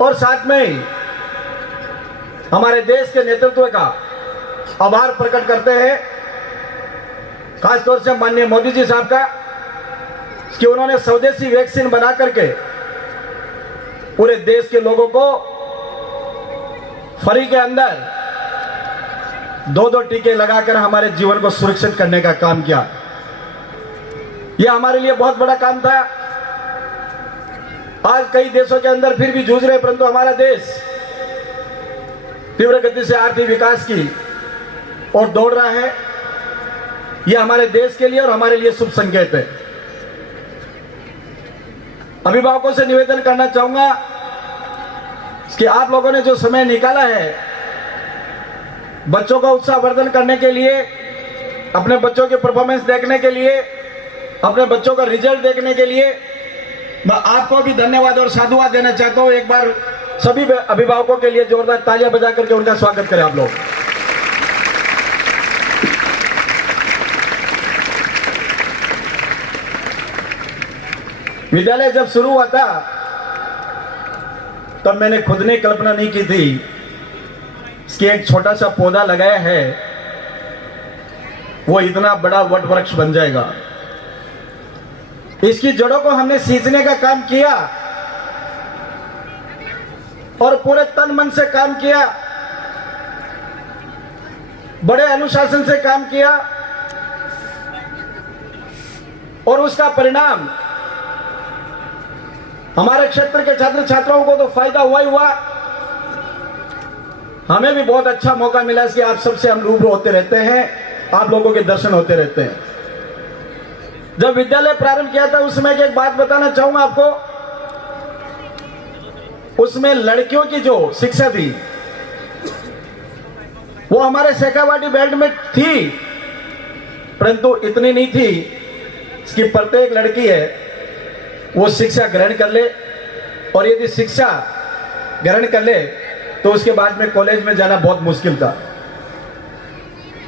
और साथ में ही हमारे देश के नेतृत्व का आभार प्रकट करते हैं, खासतौर से माननीय मोदी जी साहब का, कि उन्होंने स्वदेशी वैक्सीन बना करके पूरे देश के लोगों को फ्री के अंदर 2-2 टीके लगाकर हमारे जीवन को सुरक्षित करने का काम किया। यह हमारे लिए बहुत बड़ा काम था। आज कई देशों के अंदर फिर भी जूझ रहे, परंतु हमारा देश तीव्र गति से आर्थिक विकास की ओर दौड़ रहा है। यह हमारे देश के लिए और हमारे लिए शुभ संकेत है। अभिभावकों से निवेदन करना चाहूंगा कि आप लोगों ने जो समय निकाला है बच्चों का उत्साहवर्धन करने के लिए, अपने बच्चों की परफॉर्मेंस देखने के लिए, अपने बच्चों का रिजल्ट देखने के लिए, मैं आपको भी धन्यवाद और साधुवाद देना चाहता हूं। एक बार सभी अभिभावकों के लिए जोरदार तालियां बजा करके उनका स्वागत करें आप लोग। विद्यालय जब शुरू हुआ था तब मैंने खुद ने कल्पना नहीं की थी कि एक छोटा सा पौधा लगाया है वो इतना बड़ा वट वृक्ष बन जाएगा। इसकी जड़ों को हमने सींचने का काम किया और पूरे तन मन से काम किया, बड़े अनुशासन से काम किया और उसका परिणाम हमारे क्षेत्र के छात्र छात्राओं को तो फायदा हुआ ही हुआ, हमें भी बहुत अच्छा मौका मिला कि आप सबसे हम रूबरू होते रहते हैं, आप लोगों के दर्शन होते रहते हैं। जब विद्यालय प्रारंभ किया था उस समय की एक बात बताना चाहूंगा आपको, उसमें लड़कियों की जो शिक्षा थी वो हमारे शेखावाटी बेल्ट में थी, परंतु इतनी नहीं थी कि प्रत्येक लड़की है वो शिक्षा ग्रहण कर ले, और यदि शिक्षा ग्रहण कर ले तो उसके बाद में कॉलेज में जाना बहुत मुश्किल था।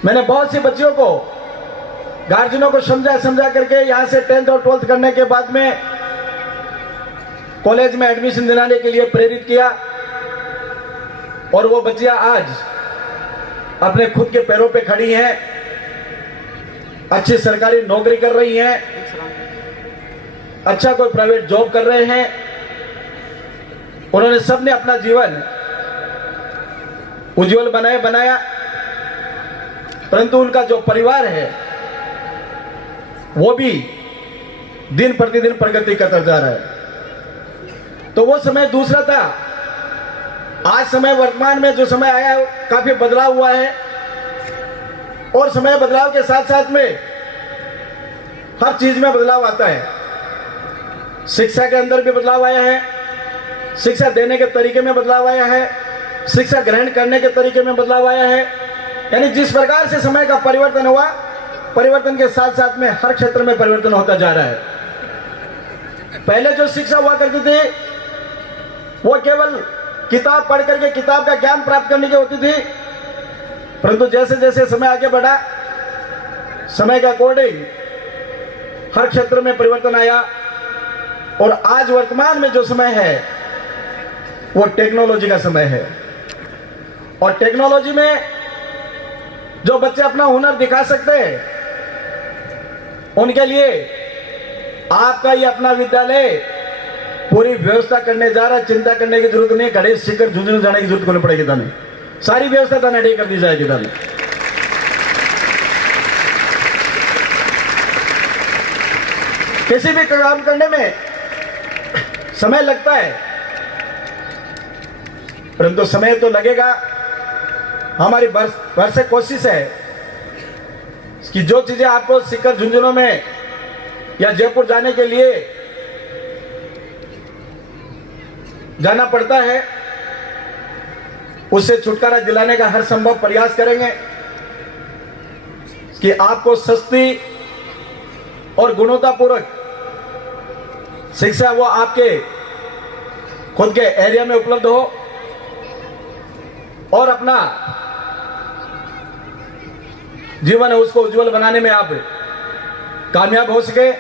मैंने बहुत सी बच्चियों को, गार्जियनों को समझा करके यहां से 10th और 12th करने के बाद में कॉलेज में एडमिशन दिलाने के लिए प्रेरित किया, और वो बच्चियां आज अपने खुद के पैरों पे खड़ी हैं, अच्छी सरकारी नौकरी कर रही हैं, अच्छा कोई प्राइवेट जॉब कर रहे हैं। उन्होंने सबने अपना जीवन उज्जवल बनाया, परंतु उनका जो परिवार है वो भी दिन प्रतिदिन प्रगति करता जा रहा है। तो वो समय दूसरा था। आज समय वर्तमान में जो समय आया है काफी बदलाव हुआ है, और समय बदलाव के साथ साथ में हर चीज में बदलाव आता है। शिक्षा के अंदर भी बदलाव आया है, शिक्षा देने के तरीके में बदलाव आया है, शिक्षा ग्रहण करने के तरीके में बदलाव आया है। यानी जिस प्रकार से समय का परिवर्तन हुआ, परिवर्तन के साथ साथ में हर क्षेत्र में परिवर्तन होता जा रहा है। पहले जो शिक्षा हुआ करती थी वो केवल किताब पढ़ करके किताब का ज्ञान प्राप्त करने की होती थी, परंतु जैसे जैसे समय आगे बढ़ा, समय के अकॉर्डिंग हर क्षेत्र में परिवर्तन आया, और आज वर्तमान में जो समय है वो टेक्नोलॉजी का समय है। और टेक्नोलॉजी में जो बच्चे अपना हुनर दिखा सकते हैं उनके लिए आपका ये अपना विद्यालय पूरी व्यवस्था करने जा रहा है। चिंता करने की जरूरत नहीं, घड़े शिखर झुंझुनू जाने की जरूरत नहीं पड़ेगी। ताने सारी व्यवस्था ताने रेडी कर दी जाएगी। ताने किसी भी काम करने में समय लगता है, परंतु समय तो लगेगा। हमारी भरसक कोशिश है कि जो चीजें आपको शिखर झुंझुनू में या जयपुर जाने के लिए जाना पड़ता है, उससे छुटकारा दिलाने का हर संभव प्रयास करेंगे कि आपको सस्ती और गुणवत्तापूर्वक शिक्षा वो आपके खुद के एरिया में उपलब्ध हो, और अपना जीवन है उसको उज्जवल बनाने में आप कामयाब हो सके।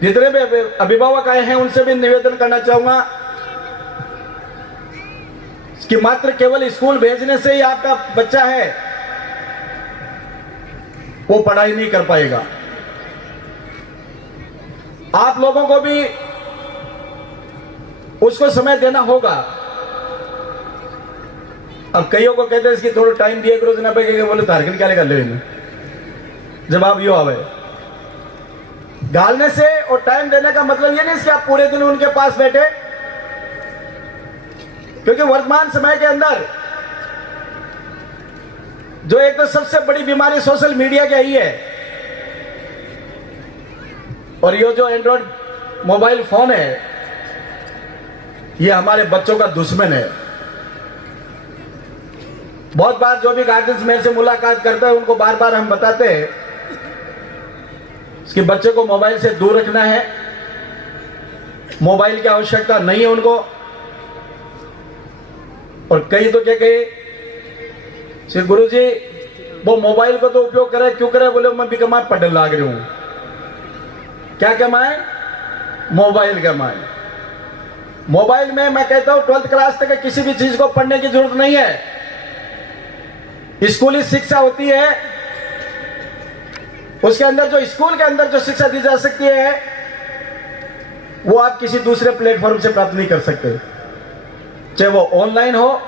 जितने भी अभिभावक आए हैं उनसे भी निवेदन करना चाहूंगा कि मात्र केवल स्कूल भेजने से ही आपका बच्चा है वो पढ़ाई नहीं कर पाएगा। आप लोगों को भी उसको समय देना होगा। अब कईयों को कहते हैं इसकी थोड़ा टाइम दिया करो ना पे बोले तारकिन क्या कर ले जवाब यो आवे डालने से और टाइम देने का मतलब ये नहीं कि आप पूरे दिन उनके पास बैठे, क्योंकि वर्तमान समय के अंदर जो एक तो सबसे बड़ी बीमारी सोशल मीडिया की आई है, और ये जो एंड्रॉइड मोबाइल फोन है ये हमारे बच्चों का दुश्मन है। बहुत बार जो भी गार्जियंस मेरे से मुलाकात करते हैं उनको बार बार हम बताते हैं कि बच्चे को मोबाइल से दूर रखना है, मोबाइल की आवश्यकता नहीं है उनको। और कई तो क्या कहे श्री गुरुजी वो मोबाइल को तो उपयोग करे क्यों करे, बोले मैं भी कमाए पढ़ने लाग रही हूं। क्या कमाए? मोबाइल कमाए। मोबाइल में मैं कहता हूं 12th क्लास तक किसी भी चीज को पढ़ने की जरूरत नहीं है। स्कूली शिक्षा होती है, उसके अंदर जो स्कूल के अंदर जो शिक्षा दी जा सकती है वो आप किसी दूसरे प्लेटफॉर्म से प्राप्त नहीं कर सकते, चाहे वो ऑनलाइन हो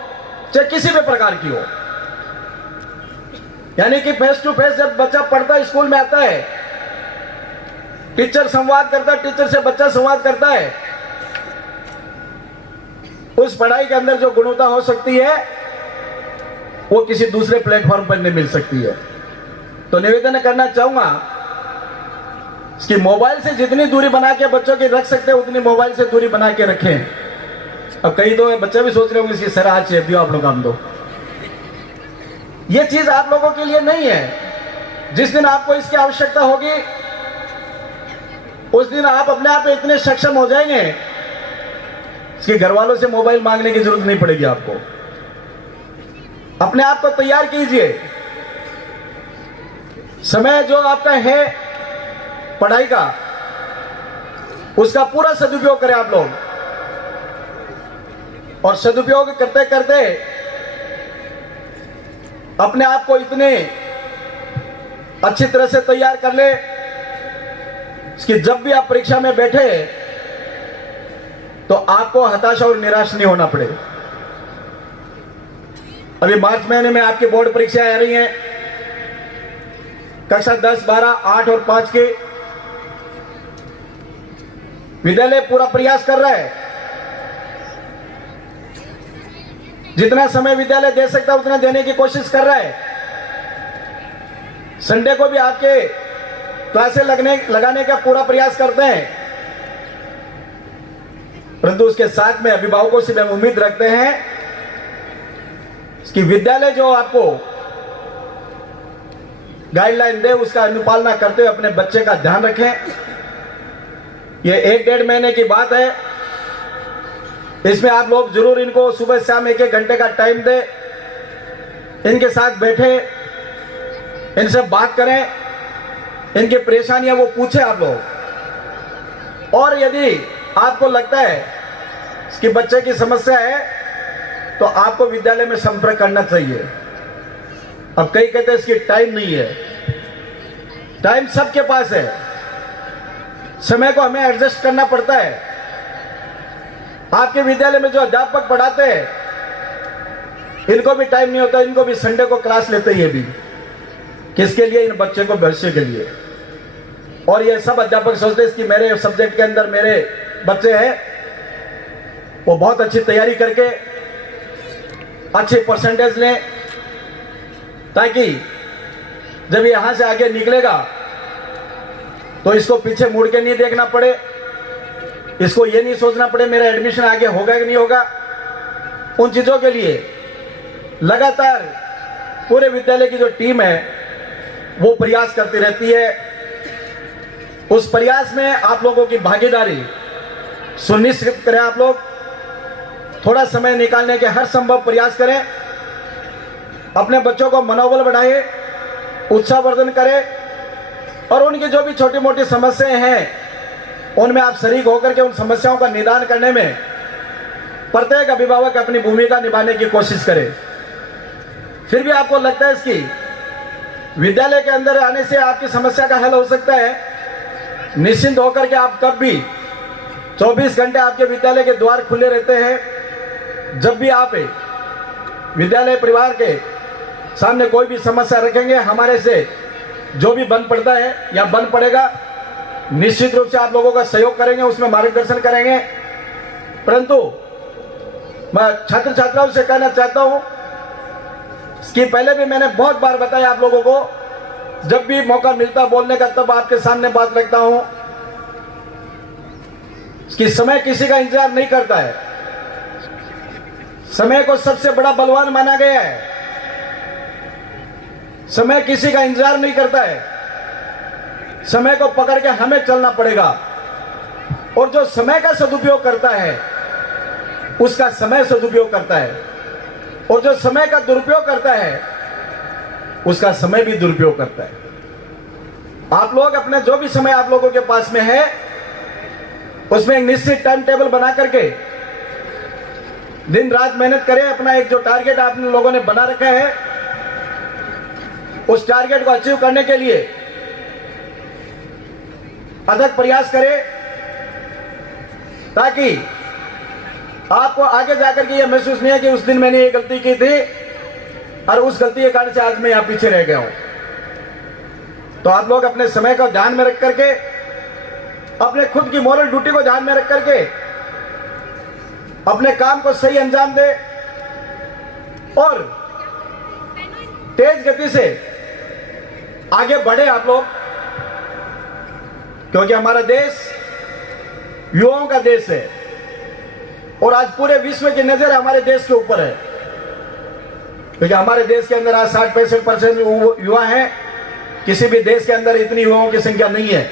चाहे किसी भी प्रकार की हो। यानी कि फेस टू फेस जब बच्चा पढ़ता है, स्कूल में आता है, टीचर संवाद करता है, टीचर से बच्चा संवाद करता है, उस पढ़ाई के अंदर जो गुणवत्ता हो सकती है वो किसी दूसरे प्लेटफॉर्म पर नहीं मिल सकती है। तो निवेदन करना चाहूंगा कि मोबाइल से जितनी दूरी बना के बच्चों की रख सकते हैं उतनी मोबाइल से दूरी बना के रखें। अब कई तो बच्चे भी सोच रहे होंगे इसकी सर आज दियो आप लोग काम दो, ये चीज आप लोगों के लिए नहीं है। जिस दिन आपको इसकी आवश्यकता होगी उस दिन आप अपने आप में इतने सक्षम हो जाएंगे कि घर वालों से मोबाइल मांगने की जरूरत नहीं पड़ेगी आपको। अपने आप को तैयार कीजिए। समय जो आपका है पढ़ाई का उसका पूरा सदुपयोग करें आप लोग, और सदुपयोग करते करते अपने आप को इतने अच्छी तरह से तैयार कर ले कि जब भी आप परीक्षा में बैठे तो आपको हताशा और निराश नहीं होना पड़े। अभी मार्च महीने में आपकी बोर्ड परीक्षाएं आ रही हैं, कक्षा 10, 12, 8 और 5 के। विद्यालय पूरा प्रयास कर रहा है, जितना समय विद्यालय दे सकता है उतना देने की कोशिश कर रहा है। संडे को भी आपके क्लासेस लगाने का पूरा प्रयास करते हैं, परंतु उसके साथ में अभिभावकों से हम उम्मीद रखते हैं कि विद्यालय जो आपको गाइडलाइन दे उसका अनुपालना करते हुए अपने बच्चे का ध्यान रखें। ये 1-1.5 महीने की बात है, इसमें आप लोग जरूर इनको सुबह शाम 1-1 घंटे का टाइम दें, इनके साथ बैठे, इनसे बात करें, इनकी परेशानियां वो पूछे आप लोग। और यदि आपको लगता है कि बच्चे की समस्या है तो आपको विद्यालय में संपर्क करना चाहिए। अब कई कहते हैं इसकी टाइम नहीं है, टाइम सबके पास है, समय को हमें एडजस्ट करना पड़ता है। आपके विद्यालय में जो अध्यापक पढ़ाते हैं इनको भी टाइम नहीं होता, इनको भी संडे को क्लास लेते ही भी, किसके लिए? इन बच्चे को भविष्य के लिए। और ये सब अध्यापक सोचते हैं कि मेरे सब्जेक्ट के अंदर मेरे बच्चे हैं वो बहुत अच्छी तैयारी करके अच्छे परसेंटेज लें, ताकि जब यहां से आगे निकलेगा तो इसको पीछे मुड़ के नहीं देखना पड़े, इसको ये नहीं सोचना पड़े मेरा एडमिशन आगे होगा कि नहीं होगा। उन चीजों के लिए लगातार पूरे विद्यालय की जो टीम है वो प्रयास करती रहती है। उस प्रयास में आप लोगों की भागीदारी सुनिश्चित करें। आप लोग थोड़ा समय निकालने के हर संभव प्रयास करें, अपने बच्चों को मनोबल बढ़ाएं, उत्साहवर्धन करें, और उनकी जो भी छोटी मोटी समस्याएं हैं उनमें आप शरीक होकर के उन समस्याओं का निदान करने में प्रत्येक अभिभावक अपनी भूमिका निभाने की कोशिश करे। फिर भी आपको लगता है इसकी विद्यालय के अंदर आने से आपकी समस्या का हल हो सकता है, निश्चिंत होकर के आप कब भी 24 घंटे आपके विद्यालय के द्वार खुले रहते हैं। जब भी आप विद्यालय परिवार के सामने कोई भी समस्या रखेंगे, हमारे से जो भी बन पड़ता है या बन पड़ेगा, निश्चित रूप से आप लोगों का सहयोग करेंगे, उसमें मार्गदर्शन करेंगे। परंतु मैं छात्र छात्राओं से कहना चाहता हूं कि पहले भी मैंने बहुत बार बताया आप लोगों को, जब भी मौका मिलता बोलने का तब आपके सामने बात रखता हूं कि समय किसी का इंतजार नहीं करता है। समय को सबसे बड़ा बलवान माना गया है। समय किसी का इंतजार नहीं करता है। समय को पकड़ के हमें चलना पड़ेगा, और जो समय का सदुपयोग करता है उसका समय सदुपयोग करता है, और जो समय का दुरुपयोग करता है उसका समय भी दुरुपयोग करता है। आप लोग अपने जो भी समय आप लोगों के पास में है उसमें एक निश्चित टाइम टेबल बना करके दिन रात मेहनत करें। अपना एक जो टारगेट आप लोगों ने बना रखा है उस टारगेट को अचीव करने के लिए अथक प्रयास करें, ताकि आपको आगे जाकर के यह महसूस नहीं है कि उस दिन मैंने ये गलती की थी और उस गलती के कारण से आज मैं यहां पीछे रह गया हूं। तो आप लोग अपने समय को ध्यान में रख करके, अपने खुद की मॉरल ड्यूटी को ध्यान में रख करके अपने काम को सही अंजाम दे और तेज गति से आगे बढ़े आप लोग, क्योंकि हमारा देश युवाओं का देश है और आज पूरे विश्व की नजर हमारे देश के ऊपर है, क्योंकि हमारे देश के अंदर आज 60-65% युवा हैं। किसी भी देश के अंदर इतनी युवाओं की संख्या नहीं है।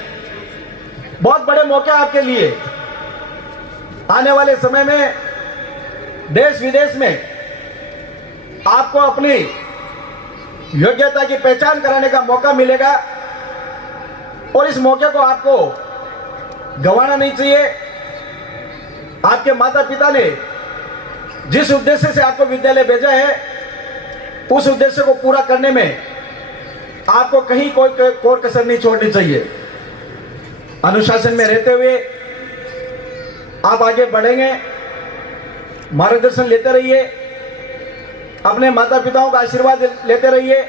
बहुत बड़े मौके आपके लिए आने वाले समय में देश विदेश में आपको अपनी योग्यता की पहचान कराने का मौका मिलेगा, और इस मौके को आपको गंवाना नहीं चाहिए। आपके माता पिता ने जिस उद्देश्य से आपको विद्यालय भेजा है उस उद्देश्य को पूरा करने में आपको कहीं कोई कसर नहीं छोड़नी चाहिए। अनुशासन में रहते हुए आप आगे बढ़ेंगे, मार्गदर्शन लेते रहिए, अपने माता पिताओं का आशीर्वाद लेते रहिए,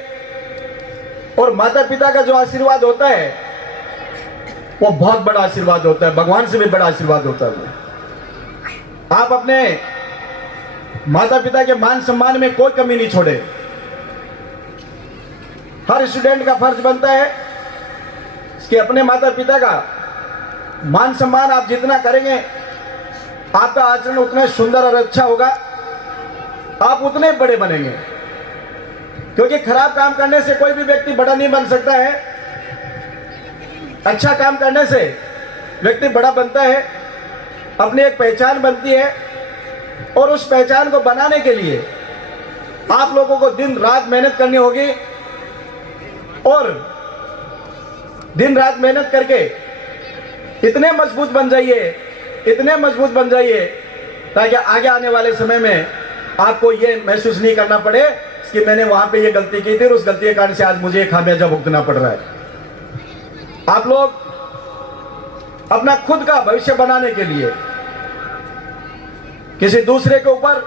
और माता पिता का जो आशीर्वाद होता है वो बहुत बड़ा आशीर्वाद होता है, भगवान से भी बड़ा आशीर्वाद होता है। आप अपने माता पिता के मान सम्मान में कोई कमी नहीं छोड़े। हर स्टूडेंट का फर्ज बनता है कि अपने माता पिता का मान सम्मान आप जितना करेंगे आपका आचरण उतना सुंदर और अच्छा होगा, आप उतने बड़े बनेंगे। क्योंकि खराब काम करने से कोई भी व्यक्ति बड़ा नहीं बन सकता है, अच्छा काम करने से व्यक्ति बड़ा बनता है, अपनी एक पहचान बनती है, और उस पहचान को बनाने के लिए आप लोगों को दिन रात मेहनत करनी होगी, और दिन रात मेहनत करके इतने मजबूत बन जाइए, इतने मजबूत बन जाइए ताकि आगे आने वाले समय में आपको ये महसूस नहीं करना पड़े कि मैंने वहां पे ये गलती की थी और उस गलती के कारण से आज मुझे खामियाजा भुगतना पड़ रहा है। आप लोग अपना खुद का भविष्य बनाने के लिए किसी दूसरे के ऊपर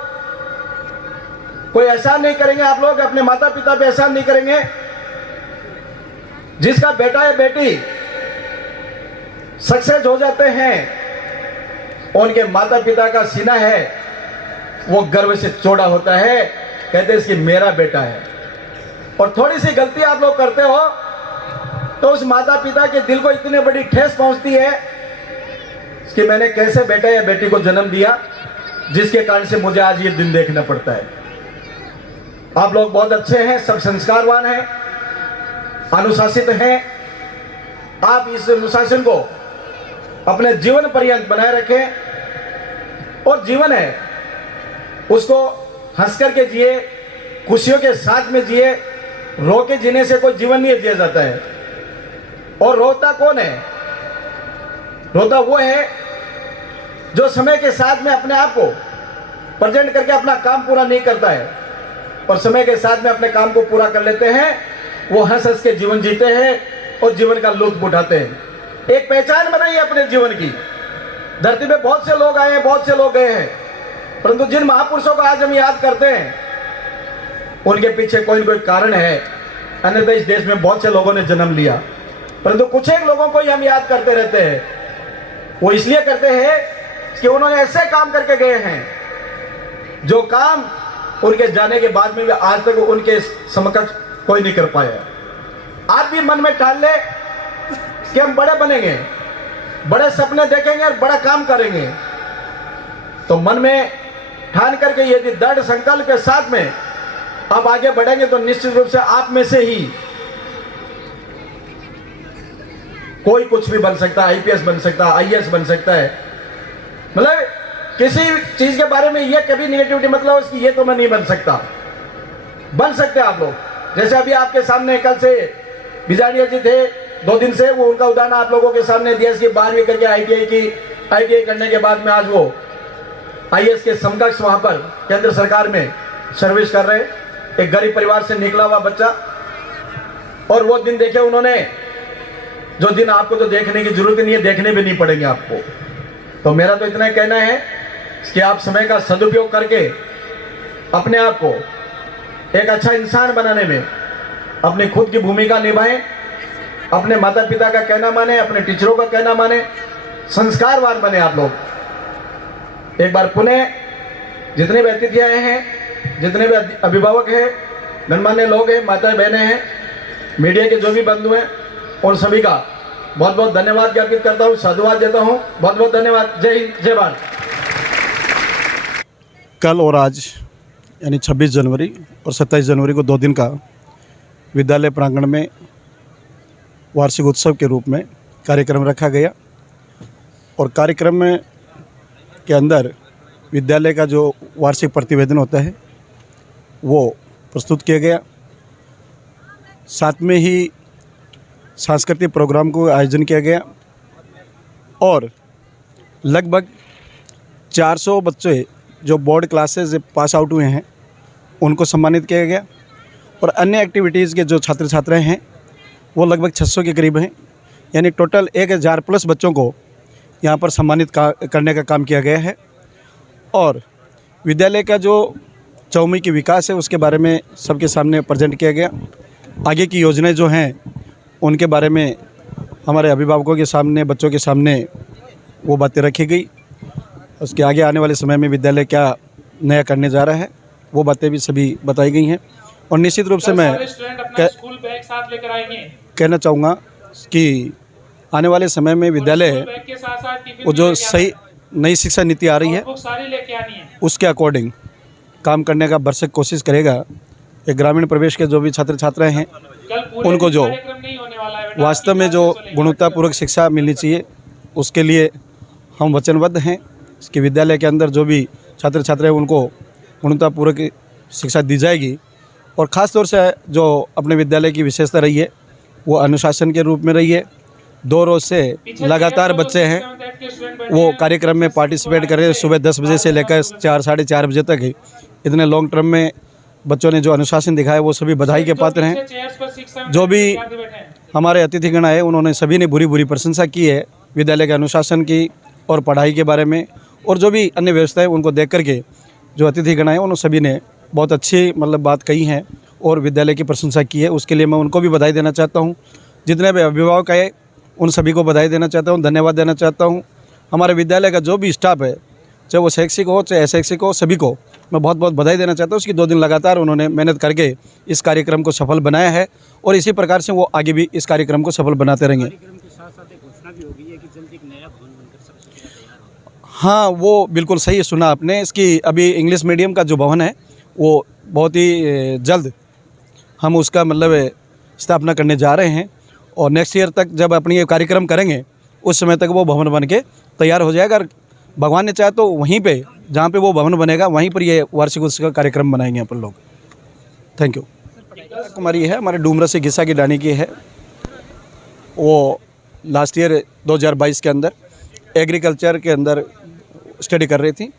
कोई एहसान नहीं करेंगे। आप लोग अपने माता पिता पे एहसान नहीं करेंगे। जिसका बेटा या बेटी सक्सेस हो जाते हैं, उनके माता पिता का सीना है वो गर्व से चौड़ा होता है, कहते हैं इसकी मेरा बेटा है। और थोड़ी सी गलती आप लोग करते हो तो उस माता पिता के दिल को इतनी बड़ी ठेस पहुंचती है कि मैंने कैसे बेटा या बेटी को जन्म दिया जिसके कारण से मुझे आज ये दिन देखना पड़ता है। आप लोग बहुत अच्छे हैं, सब संस्कारवान हैं, अनुशासित हैं। आप इस अनुशासन को अपने जीवन पर्यंत बनाए रखें, और जीवन है उसको हंस करके जिए, खुशियों के साथ में जिए। रो के जीने से कोई जीवन नहीं जिया जाता है। और रोता कौन है? रोता वो है जो समय के साथ में अपने आप को प्रेजेंट करके अपना काम पूरा नहीं करता है और समय के साथ में अपने काम को पूरा कर लेते हैं, वो हंस हंस के जीवन जीते हैं और जीवन का लुत्फ उठाते हैं। एक पहचान बनाई है अपने जीवन की। धरती पे बहुत से लोग आए हैं, बहुत से लोग गए हैं, परंतु जिन महापुरुषों को आज हम याद करते हैं उनके पीछे कोई न कोई कारण है। अन्यथा इस देश में बहुत से लोगों ने जन्म लिया, परंतु कुछ एक लोगों को ही हम याद करते रहते हैं। वो इसलिए करते हैं कि उन्होंने ऐसे काम करके गए हैं जो काम उनके जाने के बाद में भी आज तक उनके समकक्ष कोई नहीं कर पाया। आप भी मन में ठान ले कि हम बड़े बनेंगे, बड़े सपने देखेंगे और बड़ा काम करेंगे। तो मन में ठान करके यदि दृढ़ संकल्प के साथ में अब आगे बढ़ेंगे तो निश्चित रूप से आप में से ही कोई कुछ भी बन सकता है। आईपीएस बन सकता है, आईएएस बन सकता है। मतलब किसी चीज के बारे में ये कभी निगेटिविटी मतलब उसकी ये तो मैं नहीं बन सकता, बन सकते आप लोग। जैसे अभी आपके सामने कल से बिजाड़िया जी थे, 2 दिन से, वो उनका उदाहरण आप लोगों के सामने दिया कि 12वीं करके आईटीआई करने के बाद में आज वो आईएएस के समकक्ष वहां पर केंद्र सरकार में सर्विस कर रहे। एक गरीब परिवार से निकला हुआ बच्चा, और वो दिन देखे उन्होंने जो दिन आपको तो देखने की जरूरत नहीं है, देखने भी नहीं पड़ेंगे आपको। तो मेरा तो इतना कहना है कि आप समय का सदुपयोग करके अपने आप को एक अच्छा इंसान बनाने में अपनी खुद की भूमिका निभाएं, अपने माता पिता का कहना माने, अपने टीचरों का कहना माने, संस्कारवान बने आप लोग। एक बार पुनः जितने भी अतिथि आए हैं, जितने भी अभिभावक हैं, गणमान्य लोग हैं, माता बहनें हैं, मीडिया के जो भी बंधु हैं, उन सभी का बहुत बहुत धन्यवाद ज्ञापित करता हूँ, साधुवाद देता हूँ। बहुत बहुत धन्यवाद। जय हिंद, जय भारत। कल और आज यानी 26 जनवरी और 27 जनवरी को 2 दिन का विद्यालय प्रांगण में वार्षिक उत्सव के रूप में कार्यक्रम रखा गया। और कार्यक्रम में के अंदर विद्यालय का जो वार्षिक प्रतिवेदन होता है वो प्रस्तुत किया गया। साथ में ही सांस्कृतिक प्रोग्राम को आयोजन किया गया और लगभग 400 बच्चे जो बोर्ड क्लासेस से पास आउट हुए हैं उनको सम्मानित किया गया। और अन्य एक्टिविटीज़ के जो छात्र छात्राएं हैं वो लगभग 600 के करीब हैं, यानी टोटल 1000 प्लस बच्चों को यहाँ पर सम्मानित करने का काम किया गया है। और विद्यालय का जो चौमुखी विकास है उसके बारे में सबके सामने प्रेजेंट किया गया। आगे की योजनाएं जो हैं उनके बारे में हमारे अभिभावकों के सामने, बच्चों के सामने वो बातें रखी गई। उसके आगे आने वाले समय में विद्यालय क्या नया करने जा रहा है वो बातें भी सभी बताई गई हैं। और निश्चित रूप से मैं स्कूल बैग साथ लेकर आएंगे। कहना चाहूँगा कि आने वाले समय में विद्यालय वो जो सही नई शिक्षा नीति आ रही है उसके अकॉर्डिंग काम करने का भरसक कोशिश करेगा। एक ग्रामीण प्रवेश के जो भी छात्र छात्राएं हैं उनको जो वास्तव में जो गुणवत्तापूर्वक शिक्षा मिलनी चाहिए उसके लिए हम वचनबद्ध हैं कि विद्यालय के अंदर जो भी छात्र छात्राएं उनको गुणवत्तापूर्वक शिक्षा दी जाएगी। और ख़ास तौर से जो अपने विद्यालय की विशेषता रही है वो अनुशासन के रूप में रही है। 2 रोज़ से लगातार बच्चे हैं वो कार्यक्रम में पार्टिसिपेट कर रहे हैं। सुबह 10 बजे से लेकर 4 साढ़े 4 बजे तक इतने लॉन्ग टर्म में बच्चों ने जो अनुशासन दिखाया वो सभी बधाई के पात्र हैं। जो भी हमारे अतिथिगण आए उन्होंने सभी ने बुरी प्रशंसा की है विद्यालय के अनुशासन की और पढ़ाई के बारे में। और जो भी अन्य व्यवस्थाएं उनको देख करके जो अतिथिगण आए उन सभी ने बहुत अच्छी बात कही है और विद्यालय की प्रशंसा की है। उसके लिए मैं उनको भी बधाई देना चाहता हूँ। जितने भी अभिभावक आए उन सभी को बधाई देना चाहता हूँ, धन्यवाद देना चाहता हूँ। हमारे विद्यालय का जो भी स्टाफ है, चाहे वो शैक्षिक हो चाहे अशैक्षिक हो, सभी को मैं बहुत बहुत बधाई देना चाहता हूँ। उसकी 2 दिन लगातार उन्होंने मेहनत करके इस कार्यक्रम को सफल बनाया है और इसी प्रकार से वो आगे भी इस कार्यक्रम को सफल बनाते रहेंगे। हाँ, वो बिल्कुल सही सुना आपने। इसकी अभी इंग्लिश मीडियम का जो भवन है वो बहुत ही जल्द हम उसका स्थापना करने जा रहे हैं और नेक्स्ट ईयर तक जब अपनी ये कार्यक्रम करेंगे उस समय तक वो भवन बन के तैयार हो जाएगा। और भगवान ने चाहे तो वहीं पे जहाँ पे वो भवन बनेगा वहीं पर ये वार्षिक उत्सव का कार्यक्रम बनाएंगे अपन लोग। Thank you. कुमारी है हमारे डूमरा से घिसा की डानी की है। वो लास्ट ईयर 2022 के अंदर एग्रीकल्चर के अंदर स्टडी कर रही थी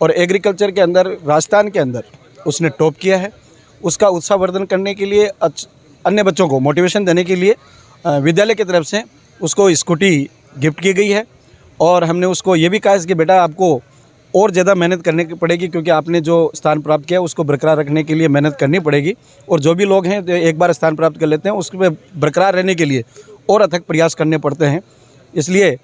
और एग्रीकल्चर के अंदर राजस्थान के अंदर उसने टॉप किया है। उसका उत्साहवर्धन करने के लिए अन्य बच्चों को मोटिवेशन देने के लिए विद्यालय की तरफ से उसको स्कूटी गिफ्ट की गई है। और हमने उसको ये भी कहा है कि बेटा आपको और ज़्यादा मेहनत करने की पड़ेगी, क्योंकि आपने जो स्थान प्राप्त किया उसको बरकरार रखने के लिए मेहनत करनी पड़ेगी। और जो भी लोग हैं जो एक बार स्थान प्राप्त कर लेते हैं उसमें बरकरार रहने के लिए और अथक प्रयास करने पड़ते हैं। इसलिए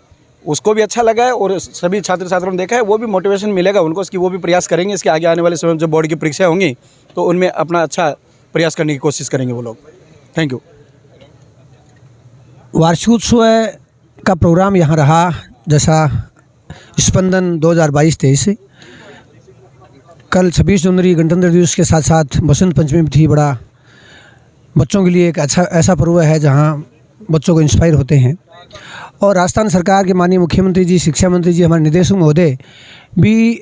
उसको भी अच्छा लगा है और सभी छात्र छात्राओं ने देखा है, वो भी मोटिवेशन मिलेगा उनको कि वो भी प्रयास करेंगे। इसके आगे आने वाले समय में जब बोर्ड की परीक्षाएं होंगी तो उनमें अपना अच्छा प्रयास करने की कोशिश करेंगे वो लोग। Thank you. वार्षिकोत्सव का प्रोग्राम यहाँ रहा, जैसा स्पंदन 2022-23। कल 26 जनवरी गणतंत्र दिवस के साथ साथ बसंत पंचमी भी थी। बड़ा बच्चों के लिए एक अच्छा ऐसा पर्व है जहाँ बच्चों को इंस्पायर होते हैं। और राजस्थान सरकार के माननीय मुख्यमंत्री जी, शिक्षा मंत्री जी, हमारे निदेशक महोदय भी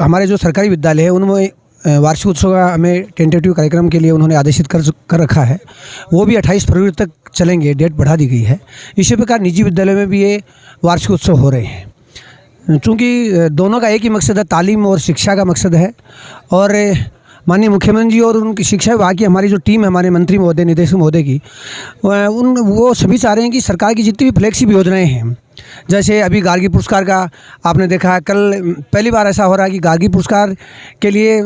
हमारे जो सरकारी विद्यालय है उनमें वार्षिक उत्सव का हमें टेंटेटिव कार्यक्रम के लिए उन्होंने आदेशित कर रखा है। वो भी 28 फरवरी तक चलेंगे, डेट बढ़ा दी गई है। इसी प्रकार निजी विद्यालयों में भी ये वार्षिक उत्सव हो रहे हैं। चूँकि दोनों का एक ही मकसद है, तालीम और शिक्षा का मकसद है। और माननीय मुख्यमंत्री जी और उनकी शिक्षा विभाग की हमारी जो टीम है, हमारे मंत्री महोदय, निदेशक महोदय की, वो सभी चाह रहे हैं कि सरकार की जितनी भी फ्लैगशिप योजनाएं हैं, जैसे अभी गार्गी पुरस्कार का आपने देखा है, कल पहली बार ऐसा हो रहा है कि गार्गी पुरस्कार के लिए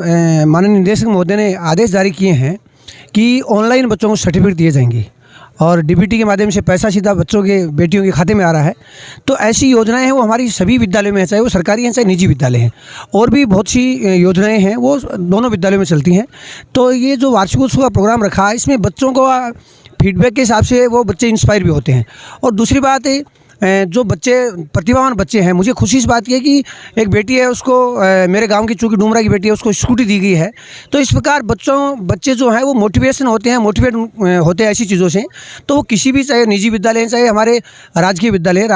माननीय निदेशक महोदय ने आदेश जारी किए हैं कि ऑनलाइन बच्चों को सर्टिफिकेट दिए जाएंगे और डीबीटी के माध्यम से पैसा सीधा बच्चों के, बेटियों के खाते में आ रहा है। तो ऐसी योजनाएं हैं वो हमारी सभी विद्यालयों में हैं, चाहे वो सरकारी हैं चाहे निजी विद्यालय हैं। और भी बहुत सी योजनाएं हैं वो दोनों विद्यालयों में चलती हैं। तो ये जो वार्षिकोत्सव का प्रोग्राम रखा है, इसमें बच्चों को फीडबैक के हिसाब से वो बच्चे इंस्पायर भी होते हैं। और दूसरी बात है, जो बच्चे प्रतिभावान बच्चे हैं, मुझे खुशी इस बात की है कि एक बेटी है, उसको मेरे गांव की, चूँकि डूमरा की बेटी है, उसको स्कूटी दी गई है। तो इस प्रकार बच्चे जो हैं वो मोटिवेट होते हैं ऐसी चीज़ों से। तो वो किसी भी, चाहे निजी विद्यालय हैं चाहे हमारे राजकीय विद्यालय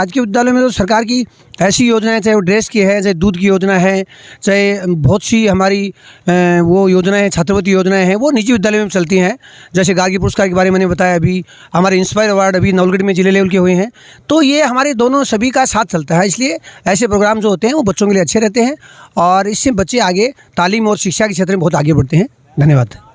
में तो सरकार की ऐसी योजनाएं, चाहे वो ड्रेस की है, चाहे दूध की योजना है, चाहे बहुत सी हमारी वो योजनाएं, छात्रवृत्ति योजनाएं हैं, वो निजी विद्यालय में चलती हैं। जैसे गार्गी पुरस्कार के बारे में मैंने बताया, अभी हमारे इंस्पायर अवार्ड अभी नवलगढ़ में जिले लेवल के हुए हैं। तो ये हमारे दोनों सभी का साथ चलता है। इसलिए ऐसे प्रोग्राम जो होते हैं वो बच्चों के लिए अच्छे रहते हैं और इससे बच्चे आगे तालीम और शिक्षा के क्षेत्र में बहुत आगे बढ़ते हैं। धन्यवाद।